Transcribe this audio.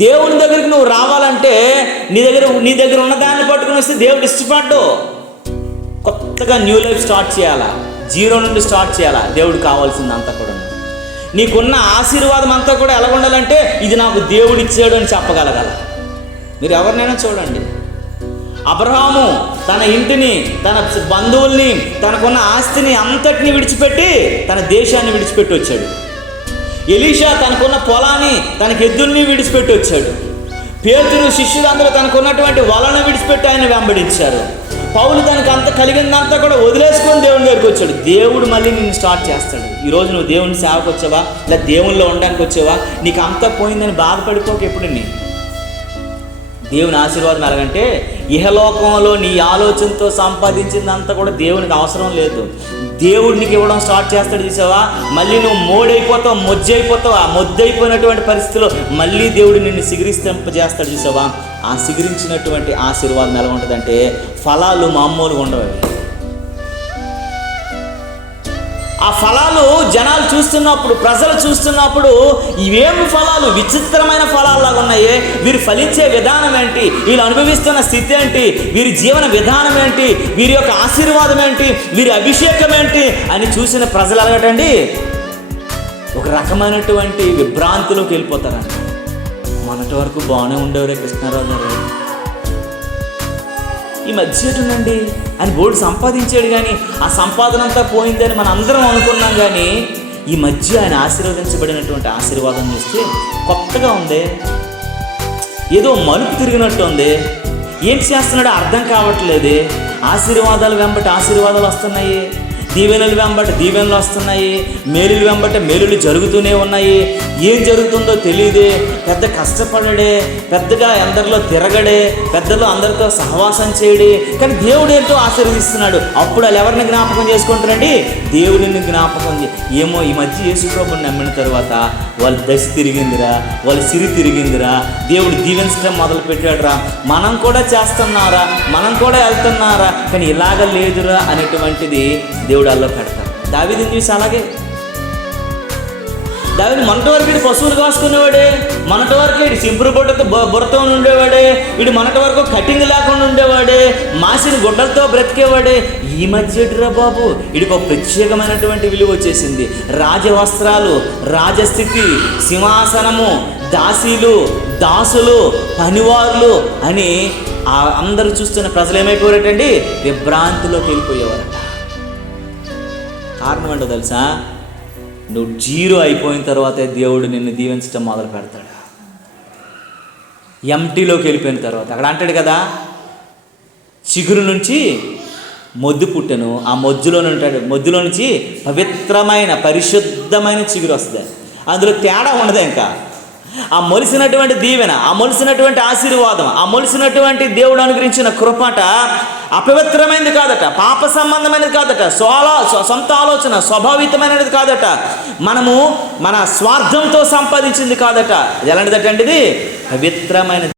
దేవుని దగ్గరికి నువ్వు రావాలంటే నీ దగ్గర ఉన్న దాన్ని పట్టుకుని వస్తే దేవుడు ఇష్టపడ్డు. కొత్తగా న్యూ లైఫ్ స్టార్ట్ చేయాలా, జీరో నుండి స్టార్ట్ చేయాలా. దేవుడు కావాల్సింది అంతా కూడా, నీకున్న ఆశీర్వాదం అంతా కూడా ఎలా ఉండాలంటే ఇది నాకు దేవుడు ఇచ్చాడు అని చెప్పగలగాల. మీరు ఎవరినైనా చూడండి, అబ్రహాము తన ఇంటిని, తన బంధువుల్ని, తనకున్న ఆస్తిని అంతటిని విడిచిపెట్టి తన దేశాన్ని విడిచిపెట్టి వచ్చాడు. ఎలీషా తనకున్న పొలాన్ని, తనకి ఎద్దుల్ని విడిచిపెట్టి వచ్చాడు. పేతురు శిష్యులందరూ తనకున్నటువంటి వలను విడిచిపెట్టి ఆయన వెంబడించారు. పౌలు తనకు అంత కలిగిందంతా కూడా వదిలేసుకొని దేవుని దగ్గరికి వచ్చాడు. దేవుడు మళ్ళీ నిన్ను స్టార్ట్ చేస్తాడు. ఈరోజు నువ్వు దేవుని సేవకు వచ్చావా, లేదా దేవునిలో ఉండడానికి వచ్చావా, నీకు అంతా పోయిందని బాధపడిపోక. ఎప్పుడు దేవుని ఆశీర్వాదం ఎలాగంటే, ఇహలోకంలో నీ ఆలోచనతో సంపాదించిందంతా కూడా దేవునికి అవసరం లేదు. దేవుడు నీకు ఇవ్వడం స్టార్ట్ చేస్తాడు చూసావా, మళ్ళీ నువ్వు మోడైపోతావు, మొజ్జైపోతావు. ఆ మొద్దైపోయినటువంటి పరిస్థితిలో మళ్ళీ దేవుడు నిన్ను సిగిరిస్తింపజేస్తాడు చూసావా. ఆ సిగిరించినటువంటి ఆశీర్వాదం ఎలా ఉంటుందంటే, ఫలాలు మామూలుగా ఉండవు. ఆ ఫలాలు జనాలు చూస్తున్నప్పుడు, ప్రజలు చూస్తున్నప్పుడు, ఇవేమి ఫలాలు, విచిత్రమైన ఫలాల్లాగా ఉన్నాయే, వీరు ఫలించే విధానం ఏంటి, వీళ్ళు అనుభవిస్తున్న స్థితి ఏంటి, వీరి జీవన విధానం ఏంటి, వీరి యొక్క ఆశీర్వాదం ఏంటి, వీరి అభిషేకం ఏంటి అని చూసిన ప్రజలు ఎలాగటండి ఒక రకమైనటువంటి విభ్రాంతిలోకి వెళ్ళిపోతారండి. మొన్నటి వరకు బాగానే ఉండేవారే కృష్ణారావు గారు, ఈ మధ్య ఎటుండండి ఆయన బోర్డు సంపాదించాడు, కానీ ఆ సంపాదన అంతా పోయిందని మనం అందరం అనుకున్నాం. కానీ ఈ మధ్య ఆయన ఆశీర్వదించబడినటువంటి ఆశీర్వాదం చూస్తే కొత్తగా ఉంది, ఏదో మలుపు తిరిగినట్టు ఉంది. ఏంటి చేస్తున్నాడో అర్థం కావట్లేదు. ఆశీర్వాదాలు వెంబటి ఆశీర్వాదాలు వస్తున్నాయి, దీవెనలు వెంబటి దీవెనలు వస్తున్నాయి, మేలులు వెంబటి మేలులు జరుగుతూనే ఉన్నాయి. ఏం జరుగుతుందో తెలియదే, పెద్ద కష్టపడడే, పెద్దగా అందరిలో తిరగడే, పెద్దలో అందరితో సహవాసం చేయడే, కానీ దేవుడు ఏంటో ఆశీర్వదిస్తున్నాడు. అప్పుడు వాళ్ళు ఎవరిని జ్ఞాపకం చేసుకుంటారండి, దేవుడిని జ్ఞాపకం. ఏమో ఈ మధ్య యేసు ప్రభువుని నమ్మిన తర్వాత వాళ్ళ దశ తిరిగిందిరా, వాళ్ళ సిరి తిరిగిందిరా, దేవుడు దీవెంచడం మొదలు పెట్టాడురా, మనం కూడా చేస్తున్నారా, మనం కూడా వెళ్తున్నారా, కానీ ఇలాగ లేదురా అనేటువంటిది దేవుడు అల్లో పెడతారు. దావీదుని చూసి అలాగే, దావీదు మొన్నటి వరకు వీడు పశువులు కాసుకునేవాడే, మొన్నటి వరకు వీడు సింపురు బుర్రతో ఉండేవాడే, వీడు మొన్నటి వరకు కటింగ్ లేకుండా ఉండేవాడే, మాసిన గుడ్డలతో బ్రతికేవాడే. ఈ మధ్యరా బాబు వీడికి ఒక ప్రత్యేకమైనటువంటి విలువ వచ్చేసింది. రాజవస్త్రాలు, రాజస్థితి, సింహాసనము, దాసీలు, దాసులు, పనివారులు అని అందరూ చూస్తున్న ప్రజలు ఏమైపోయారటండి, విభ్రాంతిలోకి వెళ్ళిపోయేవారట. కారణం ఏంటో తెలుసా, నువ్వు జీరో అయిపోయిన తర్వాతే దేవుడు నిన్ను దీవించడం మొదలు పెడతాడు. ఎంటీలోకి వెళ్ళిపోయిన తర్వాత అక్కడ అంటాడు కదా, చిగురు నుంచి మొద్దు పుట్టెను, ఆ మొద్దులో నుంచి పవిత్రమైన పరిశుద్ధమైన చిగురు వస్తుంది. అందులో తేడా ఉండదు. ఇంకా ఆ మొలిసినటువంటి దీవెన, ఆ మొలిసినటువంటి ఆశీర్వాదం, ఆ మొలిసినటువంటి దేవుడు అనుగ్రహించిన కృపట అపవిత్రమైనది కాదట, పాప సంబంధమైనది కాదట, సొంత ఆలోచన స్వభావితమైనది కాదట, మనము మన స్వార్థంతో సంపాదించింది కాదట. ఎలాంటిదట అంటే ఇది పవిత్రమైనది.